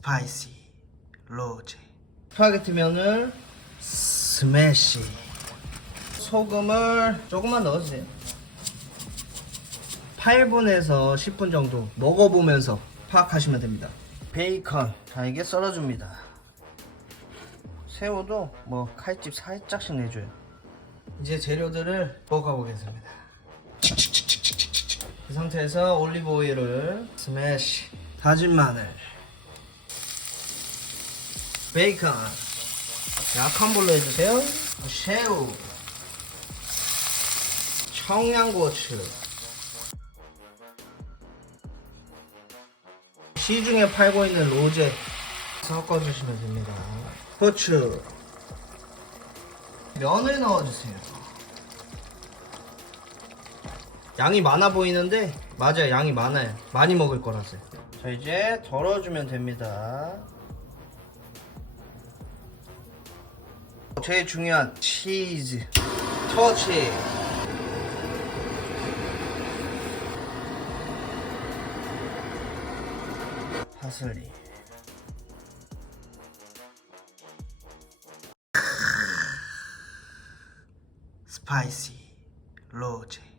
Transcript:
스파이시 로제. 스파게티 면을 스매시. 소금을 조금만 넣어주세요. 8분에서 10분 정도 먹어보면서 파악하시면 됩니다. 베이컨 잘게 썰어줍니다. 새우도 뭐 칼집 살짝씩 내줘요. 이제 재료들을 볶아보겠습니다. 이 상태에서 올리브 오일을 스매시 다진 마늘 베이컨. 약한 불로 해주세요. 새우. 청양고추. 시중에 팔고 있는 로제 섞어주시면 됩니다. 후추. 면을 넣어주세요. 양이 많아 보이는데 맞아요. 양이 많아요. 많이 먹을 거라서요 자 이제 덜어주면 됩니다 제일 중요한 치즈. 터치. 파슬리. 스파이시. 로제